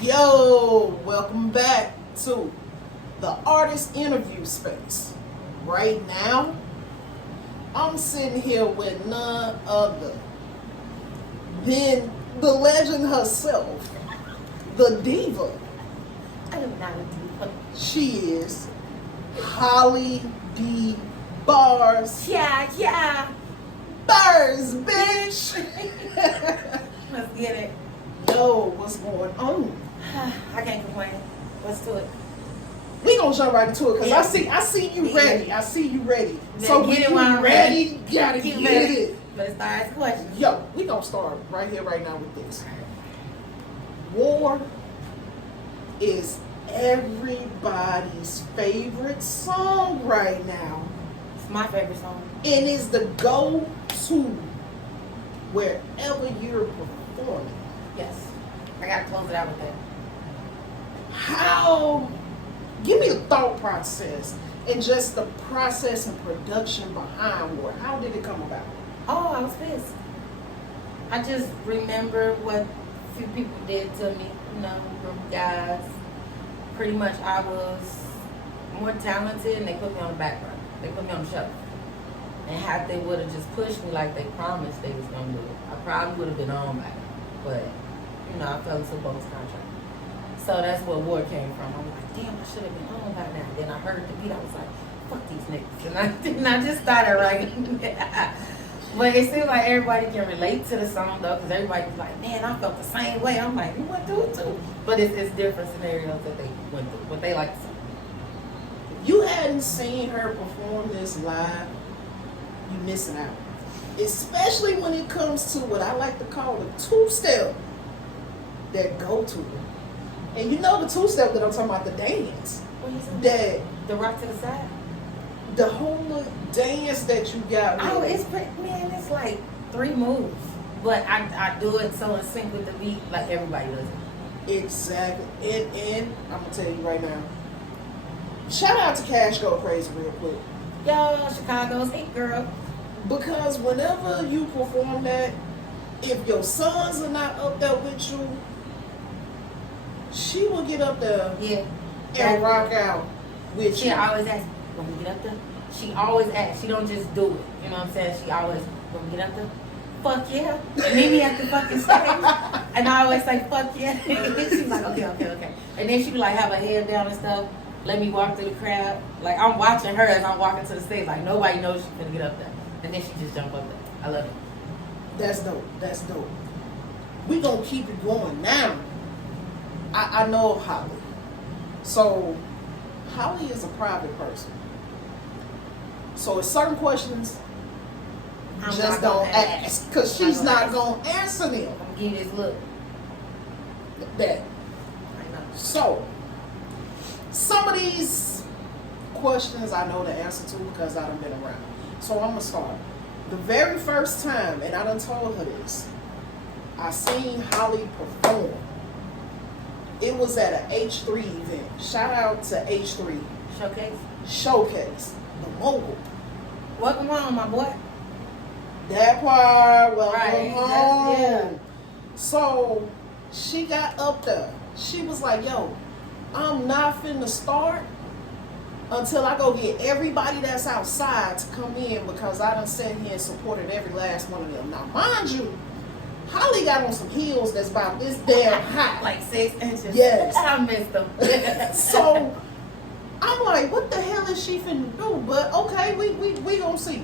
Yo, welcome back to the artist interview space. Right now, I'm sitting here with none other than the legend herself, the diva. I am not a diva. She is Holli D. Barzz. Yeah. Barzz, bitch. Let's get it. Yo, what's going on? I can't complain. Let's do it. We gonna jump right into it because Yeah. I see you ready. I see you ready. Better So get when it you while I'm ready, ready. you gotta Get get ready. it. Let's start asking questions. Yo, we gonna start right here, right now with this. War is everybody's favorite song right now. It's my favorite song. And is the go-to wherever you're performing. Yes. I gotta close it out with that. How, give me the thought process and just the process and production behind War. How did it come about? Oh, I was pissed. I just remember what few people did to me, group of guys. Pretty much I was more talented and they put me on the background. They put me on the shelf. And had they would have just pushed me like they promised they was gonna do it, I probably would have been on by now. But, I fell into a bonus contract. So that's where War came from. I'm like, damn, I should have been on by now. Then I heard the beat, I was like, fuck these niggas. And I just started writing. But it seems like everybody can relate to the song though, because everybody's like, man, I felt the same way. I'm like, you went through it too. But it's different scenarios that they went through, but they like the song. If you hadn't seen her perform this live, you missing out. Especially when it comes to what I like to call the two-step that go to it. And you know the two-step that I'm talking about, the dance. What you saying? That The rock to the side. the whole dance that you got. Oh, with it's pretty, man, it's like 3 moves. But I do it so in sync with the beat like everybody does it. Exactly. And I'm gonna tell you right now. Shout out to Cash Go Crazy real quick. Yo, Chicago's hit girl. Because whenever you perform that, if your sons are not up there with you, she will get up there Yeah. and rock out with She you. always asks, when we get up there? She always asks. She don't just do it. You know what I'm saying? She always, when we get up there? Fuck yeah. Meet me at the fucking stage. And I always say, fuck yeah. She's like, okay. And then she be like, have her head down and stuff. Let me walk through the crowd. Like, I'm watching her as I'm walking to the stage. Like, nobody knows she's gonna get up there. And then she just jump up there. I love it. That's dope. We gonna keep it going now. I know Holli. So Holli is a private person. So it's certain questions I'm just not don't gonna ask. Because she's not gonna answer them. I'm gonna give you this look. That. I know. So some of these questions I know the answer to because I done been around. So I'm gonna start. The very first time, and I done told her this, I seen Holli perform. It was at an H3 event. Shout out to H3 Showcase, the mogul. Welcome home, my boy. That part, welcome Right, home. yeah. So she got up there. She was like, yo, I'm not finna start until I go get everybody that's outside to come in because I done sat here and supported every last one of them. Now, mind you, Holli got on some heels that's about this damn high. Like 6 inches. Yes. I missed them. So I'm like, what the hell is she finna do? But okay, we gonna see.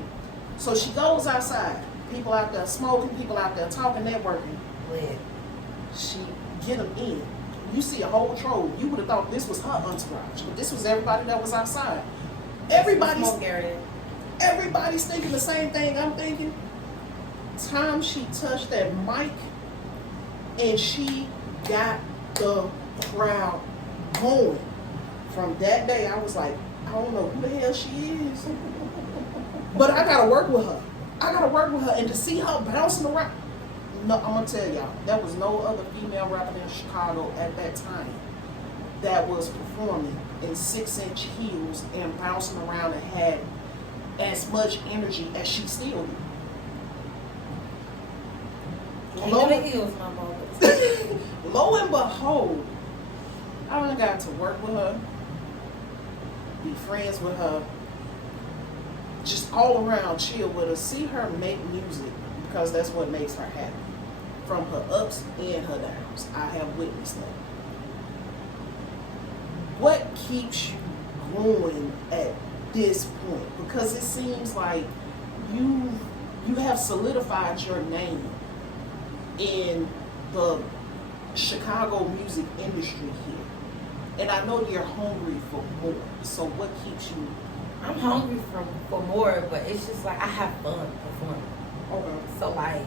So she goes outside. People out there smoking, people out there talking, networking. Lit. She get them in. You see a whole troll. You would have thought this was her entourage, but this was everybody that was outside. Everybody's Smoke area. everybody's thinking the same thing I'm thinking. Time she touched that mic and she got the crowd going. From that day, I was like, I don't know who the hell she is, but I gotta work with her. And to see her bouncing around. No, I'm gonna tell y'all, there was no other female rapper in Chicago at that time that was performing in 6-inch heels and bouncing around and had as much energy as she still do. Ain't no heels, my mother. Lo and behold, I only got to work with her, be friends with her, just all around chill with her, see her make music because that's what makes her happy. From her ups and her downs. I have witnessed that. What keeps you going at this point? Because it seems like you have solidified your name in the Chicago music industry here. And I know you're hungry for more. So what keeps you? I'm hungry for more, but it's just like I have fun performing. Okay. So like,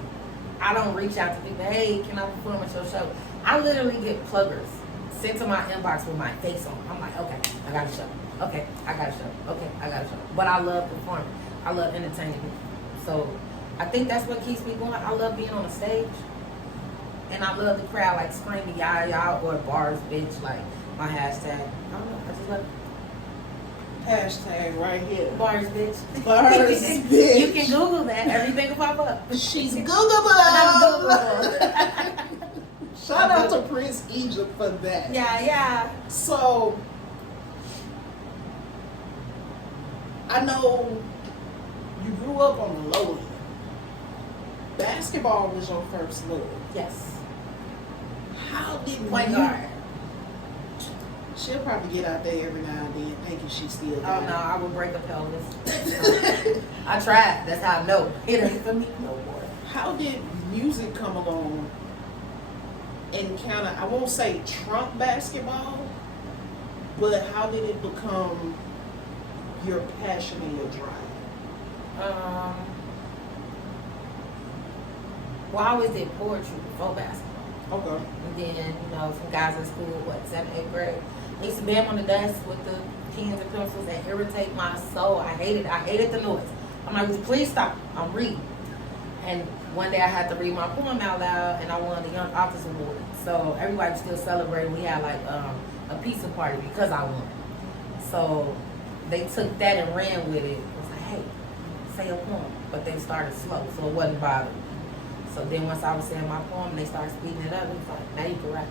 I don't reach out to people, hey, can I perform at your show? I literally get pluggers sent to my inbox with my face on. I'm like, okay, I got a show. Okay, I got a show. Okay, I got a show. But I love performing. I love entertaining people. So I think that's what keeps me going. I love being on a stage. And I love the crowd like screaming, yah, yah, or Barzz, bitch, like my hashtag. I don't know, I just love it. Hashtag right here. Barzz, bitch. Barzz, bitch. You can Google that. Everything will pop up. She's I'm Googleable. Googleable. Shout out to Prince Egypt for that. Yeah. So, I know you grew up on the low end. Basketball was your first love. Yes. How did Point you? guard. She'll probably get out there every now and then thinking she's still Oh got no, it. I would break a pelvis. I tried. That's how I know. It ain't for me no more. How did music come along and kind of, I won't say trump basketball, but how did it become your passion and your drive? Well, I always did poetry before basketball. Okay. And then, some guys in school, 7th, 8th grade, I used to bang on the desk with the pens and pencils and irritate my soul. I hated the noise. I'm like, would you please stop? I'm reading. And one day I had to read my poem out loud, and I won the Young Authors Award. So everybody was still celebrating. We had like a pizza party because I won. So they took that and ran with it. It was like, hey, say a poem. But they started slow, so it wasn't bothering. So then once I was saying my poem, they started speeding it up. It was like, now you can rap.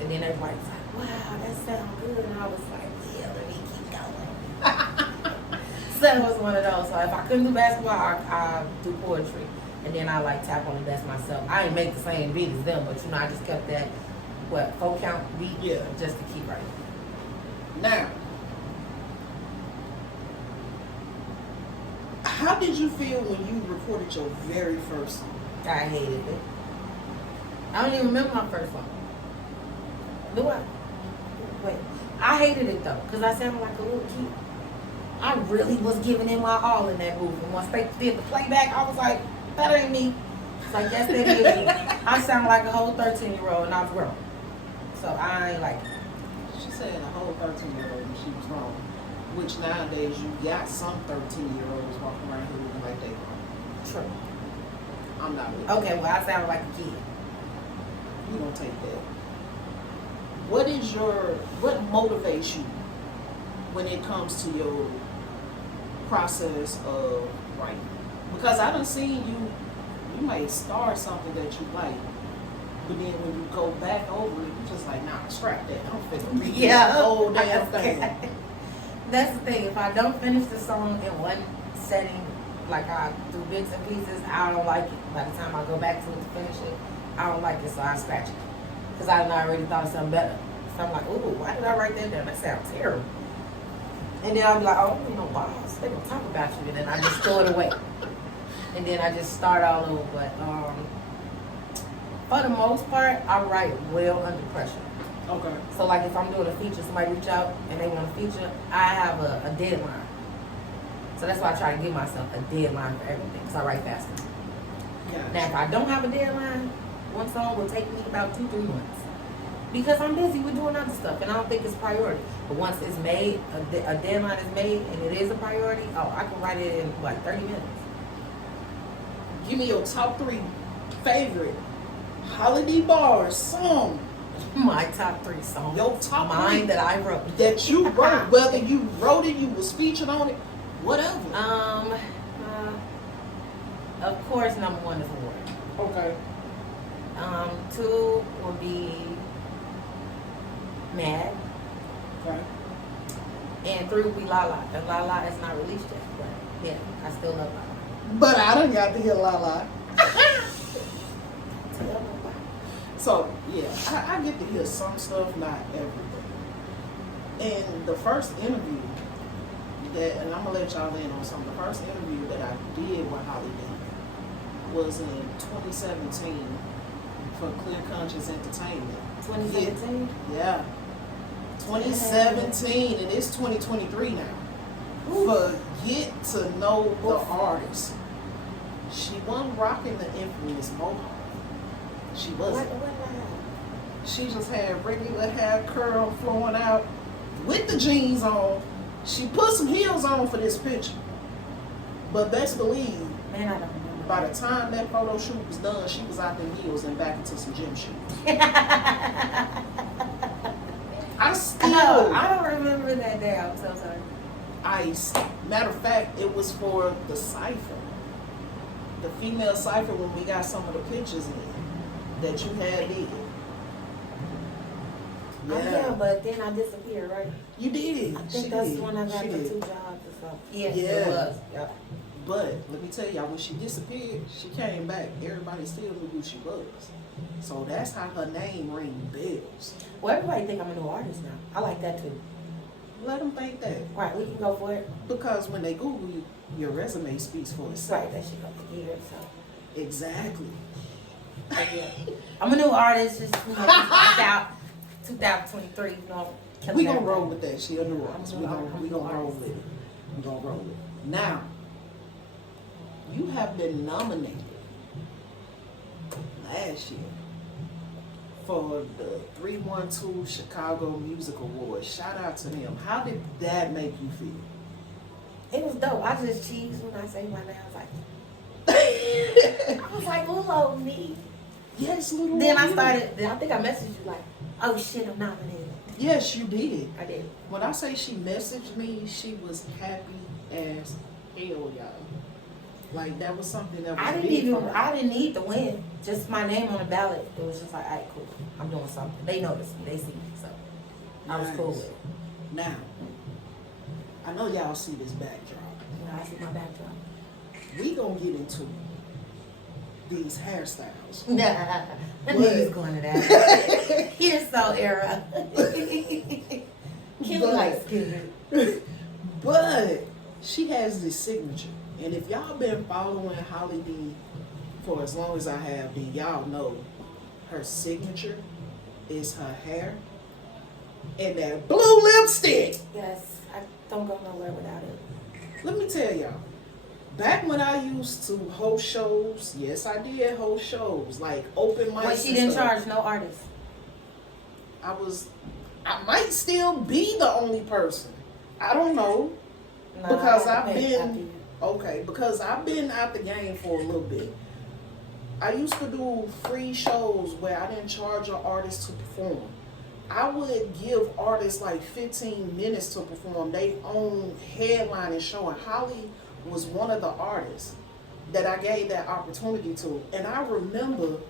And then everybody was like, wow, that sounds good. And I was like, yeah, let me keep going. So it was one of those. So if I couldn't do basketball, I do poetry. And then I like tap on the desk myself. I ain't make the same beat as them, but I just kept that, 4 count beat? Yeah. Just to keep writing. Now, how did you feel when you recorded your very first song? I hated it. I don't even remember my first song. Do I? Wait. I hated it though, because I sounded like a little kid. I really was giving it my all in that movie. Once they did the playback, I was like, that ain't me. It's like, yes, they did. I sound like a whole 13-year-old and I was grown. So I ain't like it. She said a whole 13-year-old and she was wrong. Which nowadays you got some 13-year-olds walking around here looking like they grown. True. I'm not with Okay, well, I sound like a kid. You don't take that. What motivates you when it comes to your process of writing? Because I done seen you might start something that you like, but then when you go back over it, you just like, nah, scrap that. I'm finna read the whole damn thing. That's the thing. If I don't finish the song in one setting, like I do bits and pieces, I don't like it. By the time I go back to it to finish it, I don't like it, so I scratch it. Because I already thought of something better. So I'm like, ooh, why did I write that down? That sounds terrible. And then I'll be like, oh, Barzz, they gonna talk about you. And then I just throw it away. And then I just start all over. But for the most part, I write well under pressure. Okay. So like if I'm doing a feature, somebody reach out and they want a feature, I have a deadline. So that's why I try to give myself a deadline for everything, because I write faster. Gotcha. Now if I don't have a deadline, one song will take me about 2-3 months. Because I'm busy with doing other stuff and I don't think it's priority. But once it's made, a deadline is made and it is a priority, I can write it in 30 minutes. Give me your top 3 favorite Holli Barzz song. My top 3 songs. Your top Mine 3 that I wrote. that you wrote, whether you wrote it, you was featured on it, whatever. Of course, number 1 is War. Okay. 2 will be Mad. Okay. And 3 would be Lala. And Lala is not released yet. But yeah, I still love Lala. But I done got to hear La. So, yeah, I get to hear some stuff, not everything. And the first interview and I'm going to let y'all in on something. The first interview that I did with Holli was in 2017 for Clear Conscious Entertainment. 2017? Yeah. 2017, and it's 2023 now. Ooh. For Get to Know the Artist. She wasn't rocking the infamous mohawk. She wasn't. She just had regular hair curl flowing out with the jeans on. She put some heels on for this picture. But best believe, man, I don't remember. By the time that photo shoot was done, she was out in heels and back into some gym shoes. I don't remember that day. I'm so sorry. A.I.S. Matter of fact, it was for the cipher. The female cipher when we got some of the pictures in that you had did. Yeah, but then I disappeared, right? You did. I think that's when I got the 2 jobs or something. Yes, it was. Yep. But let me tell y'all, when she disappeared, she came back. Everybody still knew who she was. So that's how her name rang bells. Well, everybody think I'm a new artist now. I like that too. Let them think that. Right, we can go for it. Because when they Google you, your resume speaks for itself. Right, that shit go for years, so. Exactly. Yeah. I'm a new artist, just out 2023, you know. We gonna roll with that. She a new artist. We gonna roll with it. We gonna roll with it. Now, you have been nominated last year for the 312 Chicago Music Awards. Shout out to them. How did that make you feel? It was dope. I just cheesed when I say my name. I was like, little me. Yes, little. Then I think I messaged you like, oh shit, I'm nominated. Yes, you did. I did. When I say she messaged me, she was happy as hell, y'all. Like that was something that was I didn't need to win. Just my name on the ballot. It was just like, all right, cool. I'm doing something. They noticed me. They see me. So I was cool with it. Now, I know y'all see this backdrop. Yeah, I see my backdrop. We gonna get into these hairstyles. Nah, I knew he was going to that. You're so era. Cute like skin. But she has this signature. And if y'all been following Holli D for as long as I have, then y'all know her signature is her hair and that blue lipstick. Yes, I don't go nowhere without it. Let me tell y'all, back when I used to host shows, yes, I did host shows, like open mics. But she didn't charge no artist. I might still be the only person. I don't know. No, because I've been out the game for a little bit. I used to do free shows where I didn't charge an artist to perform. I would give artists like 15 minutes to perform their own headlining show, and Holli was one of the artists that I gave that opportunity to. And I remember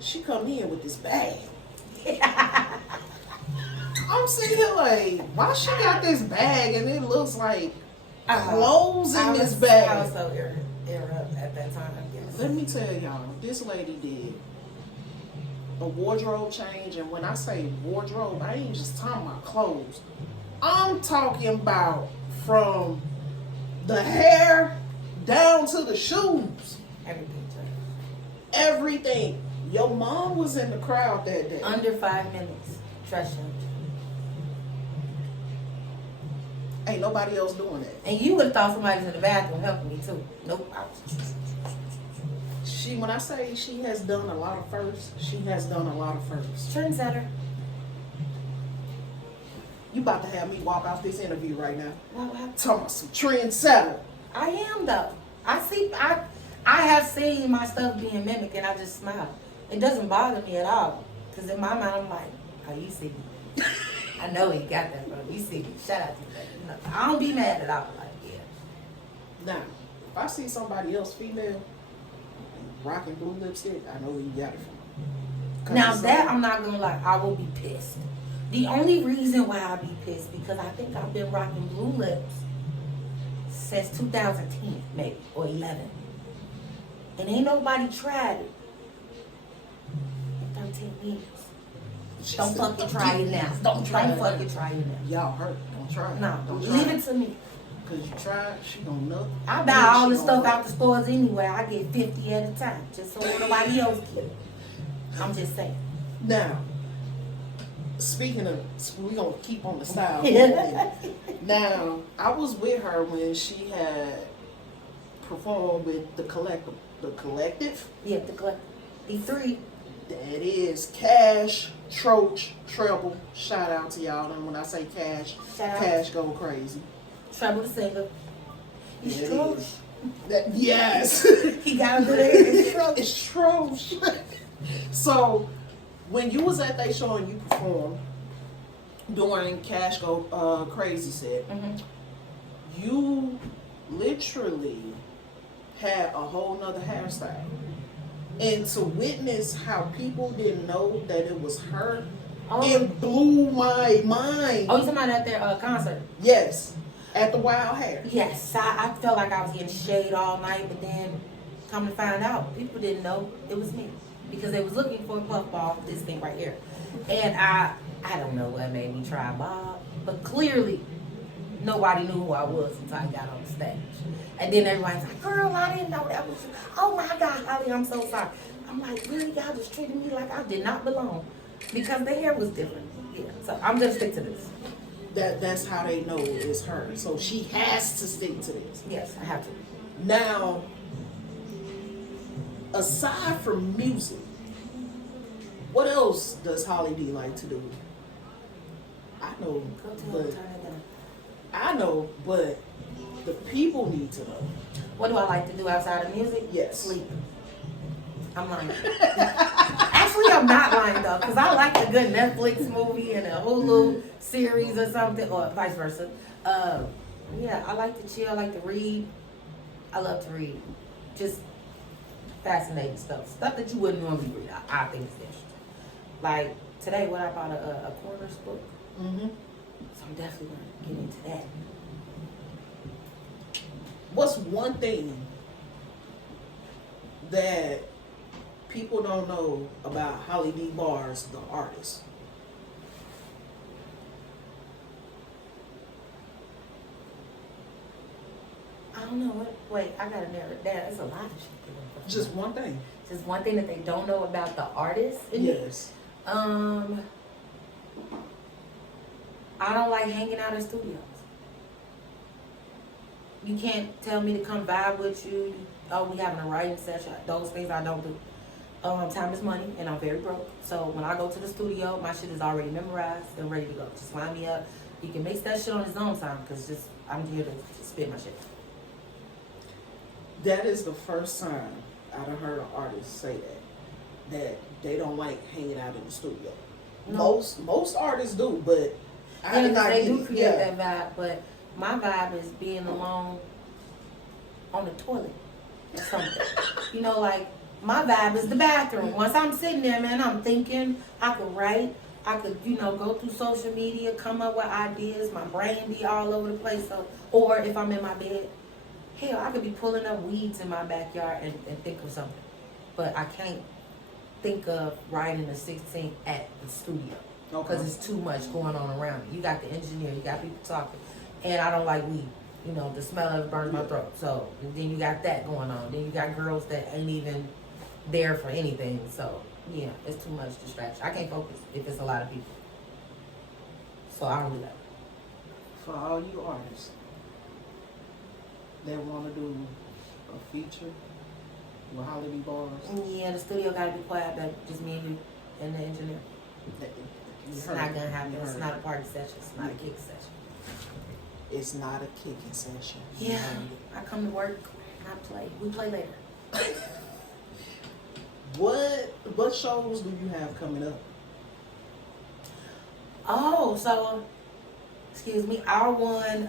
she come in with this bag. I'm sitting here like, why she got this bag and it looks like clothes in this bag? I was so era at that time, I guess. Let me tell y'all, this lady did a wardrobe change, and when I say wardrobe, I ain't just talking about clothes. I'm talking about from the hair down to the shoes. Everything. Your mom was in the crowd that day. Under 5 minutes. Trust him. Ain't nobody else doing that. And you would have thought somebody was in the bathroom helping me too. Nope. When I say she has done a lot of firsts, she has done a lot of firsts. Trendsetter. You about to have me walk off this interview right now. What? Talking about some trendsetter. I am though. I have seen my stuff being mimicked and I just smile. It doesn't bother me at all. Because in my mind I'm like, oh, you see me. I know he got that, bro. You see me. Shout out to you. No, I don't be mad at all. Like, yeah. Now, if I see somebody else female rocking blue lipstick, I know who you got it from. Now that I'm not gonna lie, I will be pissed. The only reason why I be pissed because I think I've been rocking Blue Lips since 2010, maybe, or 11. And ain't nobody tried it in 13 years. Don't fucking try it now. Don't fucking try it now. Y'all hurt. Don't try it. No, don't leave try it to me. Because you tried, she gonna know. I buy all the stuff out the stores anyway. I get 50 at a time, just so nobody else get it. I'm just saying. Now, speaking of, we gonna keep on the style. Now, I was with her when she had performed with the collective. Yeah, the collective. The three. That is Cash, Troach, Treble. Shout out to y'all. And when I say Cash, Cash go crazy. Treble the singer. It's Yeah, Troach. Yes. He got a good air. It's Troach. It's Troach. So, when you was at that show and you performed during Cash Go Crazy set, you literally had a whole nother hairstyle. And to witness how people didn't know that it was her, it blew my mind. Oh, you talking about at their concert? Yes, at the Wild Hair. Yes, I felt like I was getting shade all night, but then come to find out, people didn't know it was me because they was looking for a puffball, this thing right here. And I don't know what made me try Bob, but clearly nobody knew who I was until I got on the stage. And then everybody's like, girl, I didn't know that was you. Oh my God, Holly, I'm so sorry. I'm like, really? Y'all just treated me like I did not belong because the hair was different. Yeah, so I'm going to stick to this. That's how they know it's her. So she has to stick to this. Yes, I have to. Now, aside from music, what else does Holly D like to do? I know, but the people need to know. What do I like to do outside of music? Yes. Sleep. I'm lying. Actually, I'm not lying though, because I like a good Netflix movie and a Hulu series or something, or vice versa. Yeah, I like to chill. I like to read. I love to read. Just fascinating stuff that you wouldn't normally read. I think it's interesting. Like today, when I bought a corners book, so I'm definitely gonna get into that. What's one thing that people don't know about Holli D. Barzz, the artist? I don't know. Wait, I gotta narrow it down. There's a lot of shit. Just one thing. Just one thing that they don't know about the artist. Yes. I don't like hanging out in studios. You can't tell me to come vibe with you. Oh, we having a writing session. Those things I don't do. Time is money, and I'm very broke. So when I go to the studio, my shit is already memorized and ready to go. Just line me up. He can mix that shit on his own time, because I'm here to spit my shit. That is the first time I done heard an artist say that they don't like hanging out in the studio. No. Most artists do, but they do create that vibe. But my vibe is being alone on the toilet or something. You know, like my vibe is the bathroom. Once I'm sitting there, man, I'm thinking. I could write. I could, go through social media, come up with ideas. My brain be all over the place. So, or if I'm in my bed. Hell, I could be pulling up weeds in my backyard and think of something. But I can't think of riding a 16 at the studio. Because it's too much going on around me. You got the engineer, you got people talking. And I don't like weed. The smell of it burns my throat. So then you got that going on. Then you got girls that ain't even there for anything. So, yeah, it's too much distraction. I can't focus if it's a lot of people. So I don't do that. For all you artists that want to do a feature with Holli D. Barzz. Yeah, the studio got to be quiet, but just me and you and the engineer. It's not going to happen. It's not a party session. It's not a kick session. It's not a kicking session. Yeah, I come to work and I play. We play later. What shows do you have coming up? Oh, so, excuse me, our one,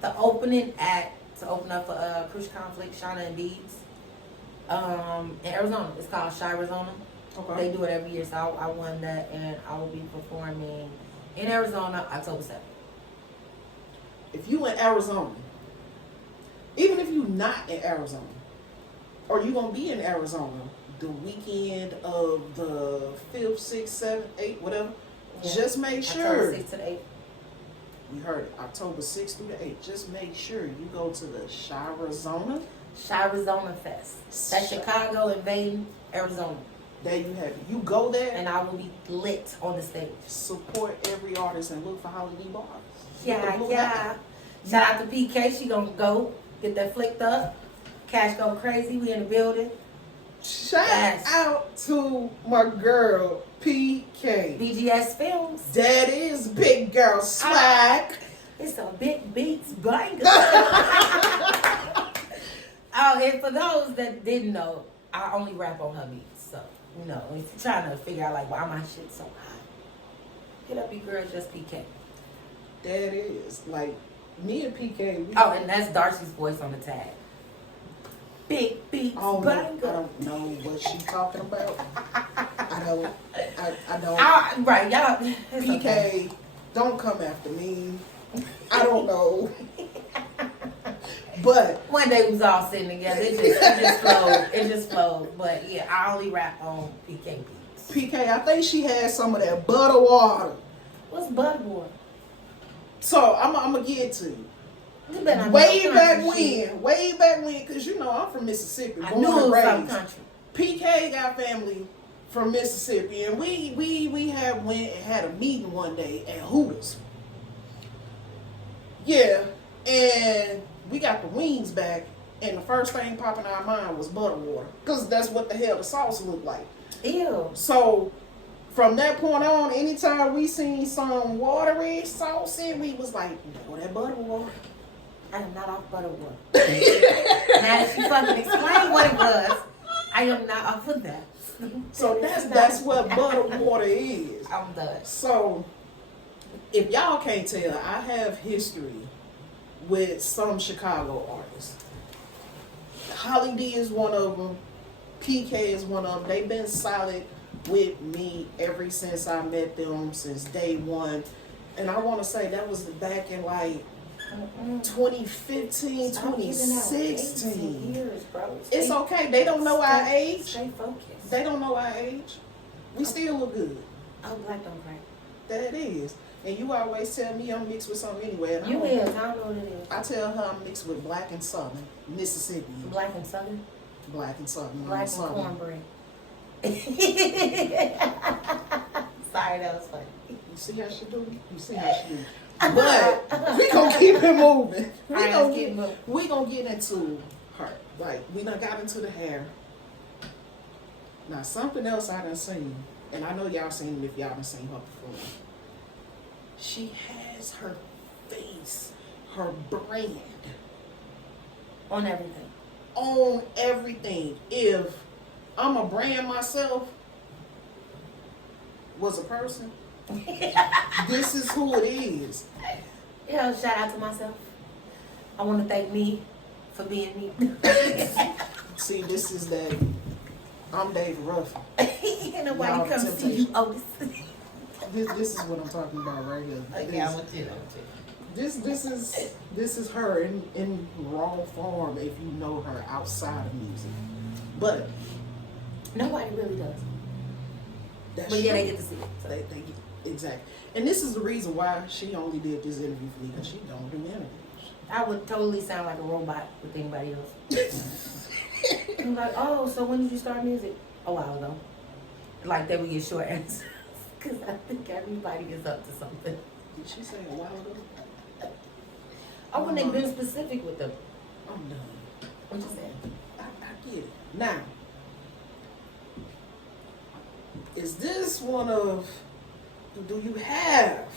the opening act to open up for Crucial Conflict, Shauna and Beats, in Arizona. It's called Shy Arizona. They do it every year, so I won that, and I will be performing in Arizona October 7th. If you in Arizona, even if you not in Arizona, or you gonna be in Arizona the weekend of the 5th, 6th, 7th, 8th, whatever, just make sure. October 6th to the 8th. You heard it. October 6th through the 8th. Just make sure you go to the Shirazona Fest. That's Chicago invading Arizona. There you have it. You go there and I will be lit on the stage. Support every artist and look for Holli Barzz. Yeah. Shout out to PK. She gonna go get that flicked up. Cash go crazy. We in the building. Shout out to my girl PK. BGS Films. That is Big Girl Swag. It's a big beats banger. Oh, and for those that didn't know, I only rap on her beats. So, if you're trying to figure out like why my shit's so hot, hit up your girl Just PK. That is like me and PK. And that's Darcy's voice on the tag. Big beats banger. I don't know what she's talking about. I don't. Right, y'all. PK, okay. Don't come after me. I don't know. But one day we was all sitting together. It just flowed. But yeah, I only rap on PK beats. PK, I think she had some of that butter water. What's butter water? So I'm gonna get to you. Way back when, because I'm from Mississippi. I knew it was some country. PK got family from Mississippi, and we had a meeting one day at Hooters. Yeah, and we got the wings back, and the first thing popping in our mind was butter water, because that's what the hell the sauce looked like. Ew. So from that point on, anytime we seen some watery sauce in, we was like, no, that butter water. I am not off butter water. Now that you fucking explain what it was, I am not off of that. So that's what butter water is. I'm done. So if y'all can't tell, I have history with some Chicago artists. Holli D is one of them. PK is one of them. They've been solid with me ever since I met them, since day one. And I want to say that was back in like 2015, 2016. Years, bro. It's okay. They don't know our age. Stay focused. They don't know our age. We still look good. Oh, black don't crack. That is. And you always tell me I'm mixed with something anyway. And You is. I know what it is. I tell her I'm mixed with black and southern, Mississippi. Black and southern? Black and southern. Black and southern. cornbread. Sorry, that was funny. You see how she do? But we gonna keep it moving. We gonna get into her. Like, we done got into the hair. Now, something else I done seen, and I know y'all seen it if y'all done seen her before. She has her face, her brand. On everything. On everything. If I'm a brand myself, was a person, this is who it is. Shout out to myself. I want to thank me for being me. See, this is that I'm Dave Ruffin. Ain't nobody come see you, Otis. This is what I'm talking about right here. Okay, I'm with you. This is her in raw form if you know her outside of music. But nobody really does. That's but yeah, true. they get to see it. So. They get, exactly. And this is the reason why she only did this interview for me, because she don't do interviews. I would totally sound like a robot with anybody else. I'm like, oh, so when did you start music? A while ago. Like, they would get short answers. Because I think everybody is up to something. Did she say a while ago? I wouldn't have been specific with them. I'm done. What you saying? I get it. Now, is this one of, do you have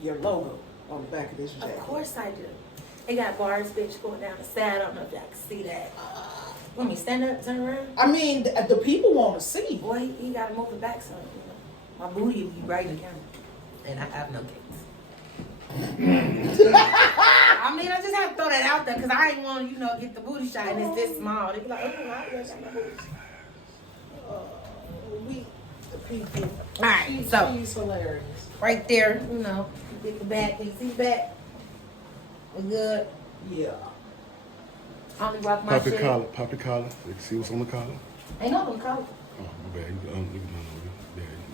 your logo on the back of this jacket? Of course I do. It got Barzz bitch going down the side. I don't know if y'all can see that. Want me to stand up, turn around? I mean, the people want to see. Boy, he got to move it back some. My booty will be right in the camera. And I have no cakes. I mean, I just have to throw that out there because I ain't want to, get the booty shot and it's this small. They be like, oh, I got my booty. people. All right, so She's hilarious. right there, you know, get the back. Can you see the back? We good. Yeah. I only rock my shit. Pop the collar. You can see what's on the collar. Ain't no collar. Oh, my bad. You can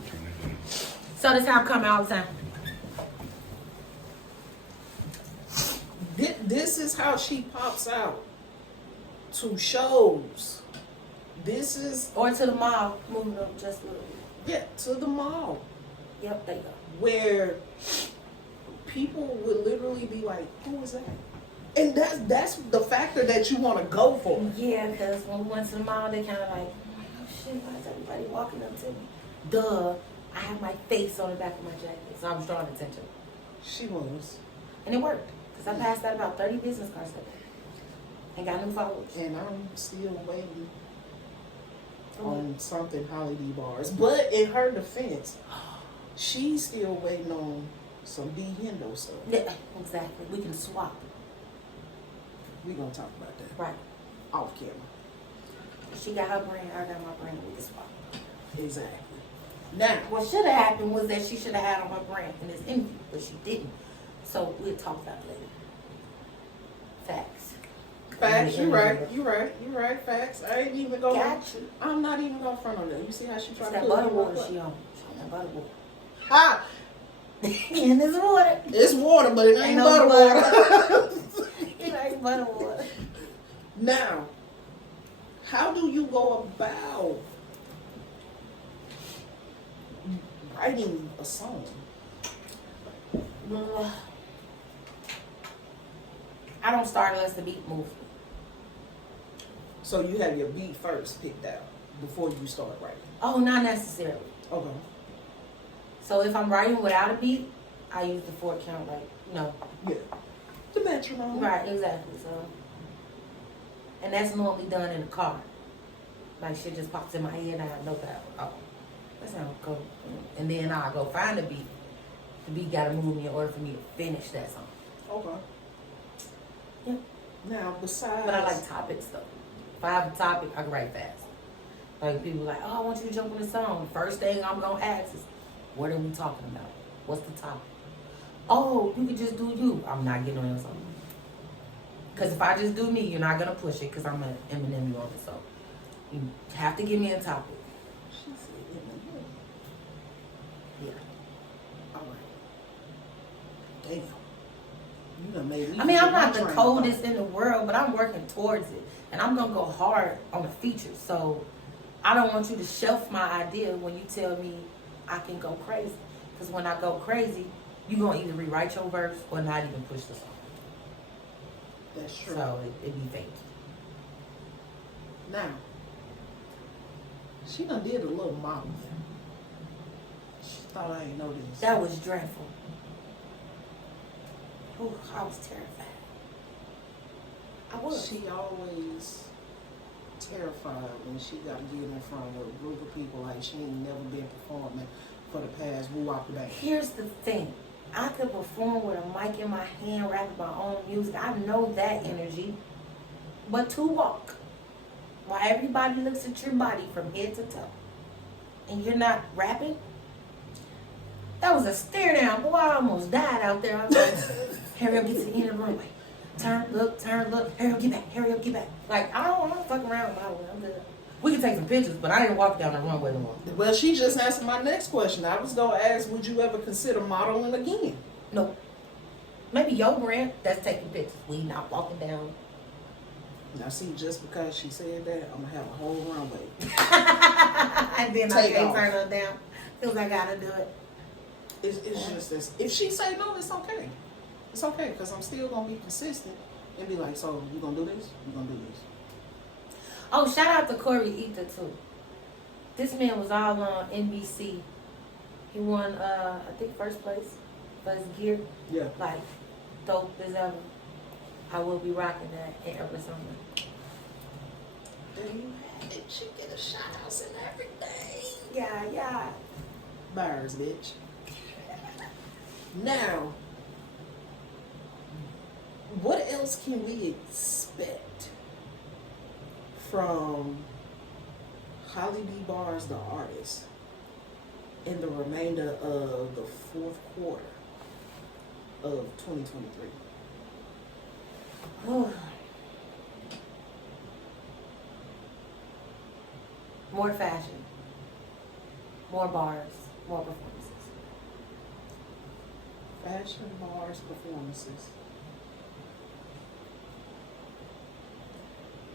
turn that down. So this how I'm coming all the time. This is how she pops out to shows. This is Or to the mall, moving up just a little bit. yeah to the mall Yep, there you go. where people would literally be like, "Who is that?" And that's the factor that you want to go for. Yeah, because when we went to the mall, they kind of like, oh shit, why is everybody walking up to me? Duh, I have my face on the back of my jacket, so I was drawing attention. She was, And it worked, because I passed out about 30 business cards that day and got new followers. and I'm still waiting on something Holly D. Barzz. But in her defense, she's still waiting on some B. Hendo stuff. Yeah, exactly. We can swap. We're gonna talk about that Right. off camera. She got her brand, I got my brand, we can swap. Exactly. Now, What should have happened was that she should have had on her brand in this interview, but she didn't. So we'll talk about it later. Facts. facts. You're right. Facts. I ain't even gonna. Got you. I'm not even gonna front on that. You see how she It's tried to that put butter me water up? she on. She on that butter water. Ah, And this water. it's water, but it ain't no butter water. It ain't butter water. Now, how do you go about writing a song? I don't start unless the beat moves. So you have your beat first picked out before you start writing. Oh, not necessarily. Okay. So if I'm writing without a beat, I use the 4 count, like, no. Yeah. The metronome. Right, exactly. So, and that's normally done in the car. Like shit just pops in my head and I know that. Oh, that sounds cool. And then I go find the beat. The beat gotta move me in order for me to finish that song. Okay. Yeah. Now, besides. But I like topics though. If I have a topic, I can write fast. Like people like, oh, I want you to jump on the song. First thing I'm gonna ask is, what are we talking about? What's the topic? Oh, you could just do you. I'm not getting on your song. Because if I just do me, you're not gonna push it because I'm an Eminem you on it. So you have to give me a topic. She said Eminem. Yeah. All right. Damn. You done made me. I mean, I'm not the train of coldest thought. in the world, but I'm working towards it. And I'm going to go hard on the features. So I don't want you to shelf my idea when you tell me I can go crazy. Because when I go crazy, you're going to either rewrite your verse or not even push the song. That's true. So it be fake. Now, she done did a little modeling. She thought I ain't know this. That was dreadful. Ooh, I was terrified. I was. She always terrified when she got to get in front of a group of people like she ain't never been performing for the past woo-wop band. Here's the thing. I could perform with a mic in my hand, rapping my own music. I know that energy. But to walk, while everybody looks at your body from head to toe, and you're not rapping, that was a stare down. Boy, I almost died out there. I was like, hurry up, get to the end of the runway. Turn, look, hurry up, get back. Like, I don't want to fuck around with my way. I'm good. We can take some pictures, but I ain't walking down the runway no more. Well, she just answered my next question. I was going to ask, would you ever consider modeling again? Nope. Maybe your brand, that's taking pictures. We not walking down. Now, see, just because she said that, I'm going to have a whole runway. And then Take I can't off. turn her down because I gotta do it. It's just this. If she say no, it's okay. It's okay, because I'm still going to be consistent and be like, so you going to do this? You going to do this? Oh, shout out to Corey Ether too. This man was all on NBC. He won, I think, first place for his gear. Yeah. Like, dope as ever. I will be rocking that in Arizona. There you have it. She get a shout outs and everything. Yeah. Barzz, bitch. Now, what else can we expect from Holli D. Barzz, the artist, in the remainder of the fourth quarter of 2023. More fashion, more bars, more performances. Fashion, bars, performances.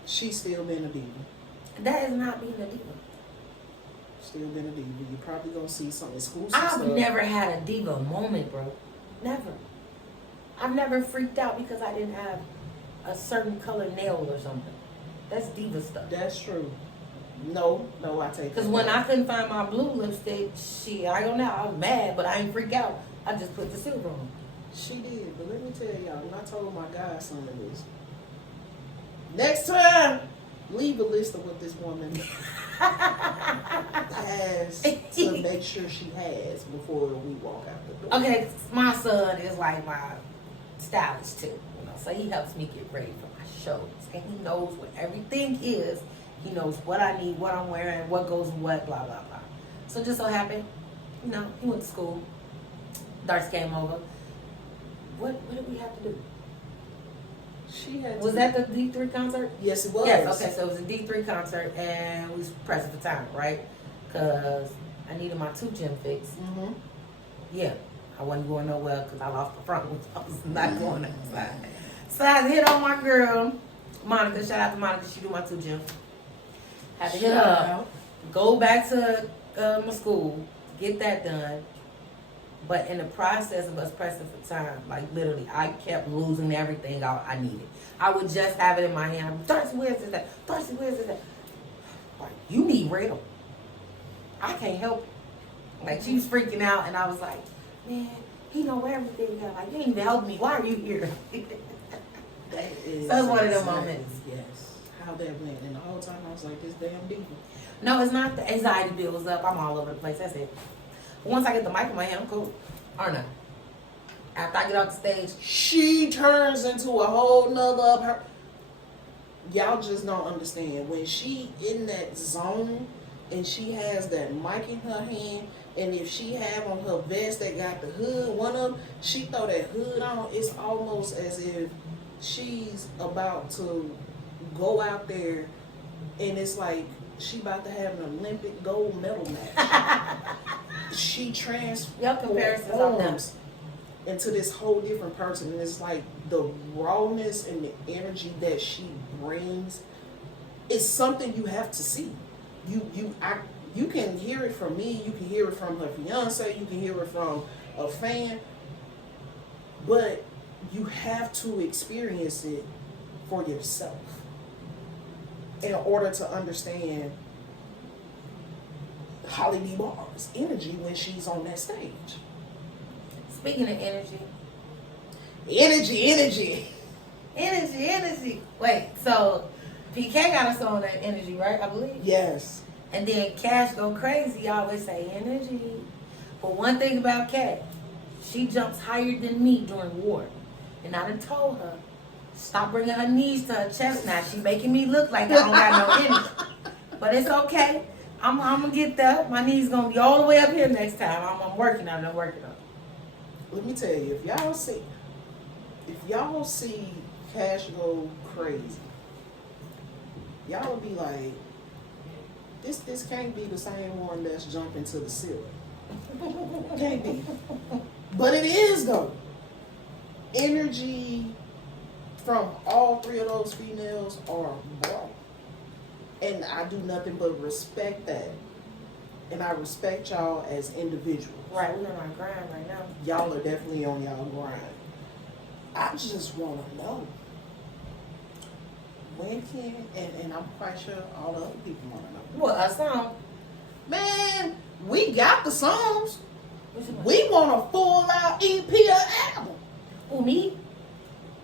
She's still been a diva. That is not being a diva. Still been a diva. You're probably gonna see some exclusive I've stuff. never had a diva moment, bro. Never. I've never freaked out because I didn't have a certain color nail or something. That's diva stuff. That's true. No, I take it. Because when I couldn't find my blue lipstick, I don't know, I was mad, but I didn't freak out. I just put the silver on. She did, but let me tell y'all, when I told my godson this, next time, leave a list of what this woman has to make sure she has before we walk out the door. Okay, my son is like my stylist too, you know, so he helps me get ready for my shows, and he knows what everything is. He knows what I need, what I'm wearing, what goes with what, blah blah blah. So just so happened, you know, he went to school. Darts came over. What did we have to do? She had. Was that the D3 concert? Yes, it was. Yes. Okay, so it was a D3 concert, and we was pressing for time, right? Cause I needed my 2 gym fix. Mm-hmm. Yeah, I wasn't going nowhere because I lost the front, which I was not going outside. So I hit on my girl, Monica. Shout out to Monica. She do my 2 gym. Had to hit her up, go back to my school, get that done. But in the process of us pressing for time, like literally, I kept losing everything I needed. I would just have it in my hand. Darcy, where's this at? Darcy, where's this at? Like, you need real. I can't help it. Like, she was freaking out, and I was like, man, he know everything. Like, you ain't even help me. Why are you here? That is so it's one of them exactly, moments. Yes. How that went. And the whole time I was like, this damn diva. No, it's not. The anxiety builds up. I'm all over the place. That's it. Once I get the mic in my hand, I'm cool. Or not. After I get off the stage, She turns into a whole nother of her. Y'all just don't understand. When she in that zone and she has that mic in her hand, and if she have on her vest that got the hood, one of them, she throw that hood on, it's almost as if she's about to go out there and it's like she about to have an Olympic gold medal match. She Your comparisons are transforms into this whole different person, and it's like the rawness and the energy that she brings is something you have to see. You can hear it from me, you can hear it from her fiance, you can hear it from a fan, but you have to experience it for yourself in order to understand Holli Barzz energy when she's on that stage. speaking of energy. Energy. Wait, so PK got us on that energy, right? I believe. Yes. And then Cash go crazy. I always say energy. But one thing about Cash, she jumps higher than me during war. And I done told her, stop bringing her knees to her chest now. She making me look like I don't got no energy. But it's okay. I'm going to get there. My knees going to be all the way up here next time. I'm working on it. Let me tell you, if y'all see Cash go crazy, y'all will be like, this can't be the same one that's jumping to the ceiling. Can't be. But it is though. Energy from all 3 of those females are bright. And I do nothing but respect that. And I respect y'all as individuals. Right, we're on our grind right now. Y'all are definitely on y'all grind. I just want to know when can, and I'm quite sure all the other people want to know. What, a song? Man, we got the songs. We want a full out EP or album. Who, me?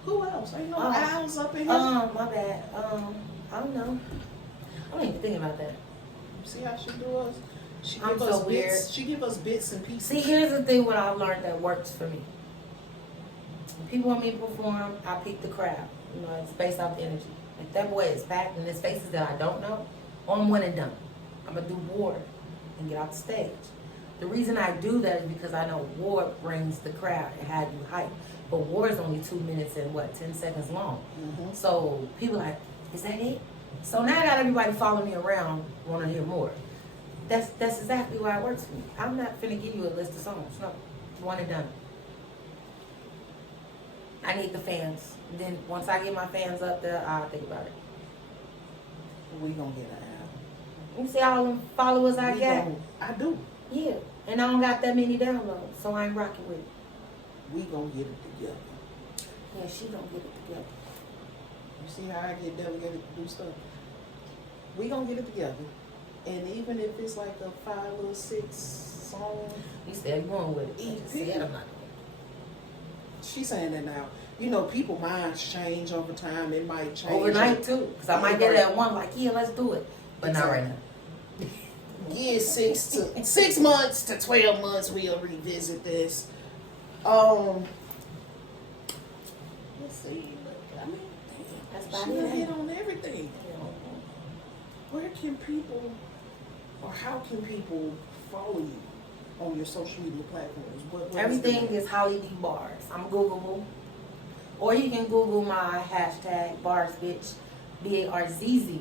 Who else? Ain't no owls up in here. My bad. I don't know. I don't even think about that. See how she do us? She I'm give so us weird. bits. She give us bits and pieces. See, here's the thing what I've learned that works for me. When people want me to perform, I pick the crowd. You know, it's based off the energy. If that boy is packed and there's faces that I don't know, I'm one and done. I'm going to do water and get off the stage. The reason I do that is because I know war brings the crowd and had you hype. But war is only 2 minutes and 10 seconds long. Mm-hmm. So people like, is that it? So now I got everybody following me around, want to hear more. That's exactly why it works for me. I'm not finna give you a list of songs. No, one and done. I need the fans. Then once I get my fans up there, I'll think about it. We gonna get an album. You see all them followers I got? I do. Yeah, and I don't got that many downloads, so I ain't rocking with it. We gonna get it together. Yeah, she gonna get it together. You see how I get delegated to do stuff? We gonna get it together. And even if it's like a 5 or 6 song, You said going with it. EP. Said I'm not. she's saying that now. You know, people minds change over time. It might change Overnight too, because I might get it at one, like, yeah, let's do it. But not right now. Yeah, 6 months to 12 months we'll revisit this. Let's see. I mean, That's she about it. hit on everything. Where can people, or how can people follow you on your social media platforms? What Everything is is Holli D Barzz. I'm Googleable. Or you can Google my hashtag Barzz bitch, BARZZ.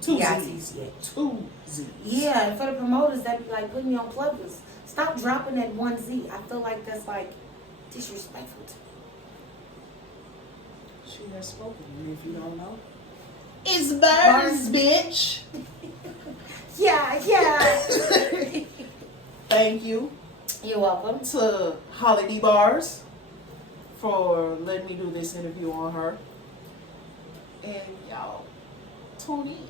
2 B-I-T-C-H. Z's. 2 Z's. Yeah, and for the promoters that be like putting me on pluggers, stop dropping that 1 Z. I feel like that's like disrespectful to me. She has spoken, and if you don't know, it's Barzz, bitch. Yeah. Thank you You're welcome. to Holli D Barzz for letting me do this interview on her. And y'all, tune in.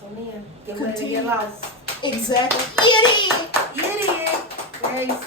Tune in. Get ready to get lost. Exactly. Get in. Get in. Grace.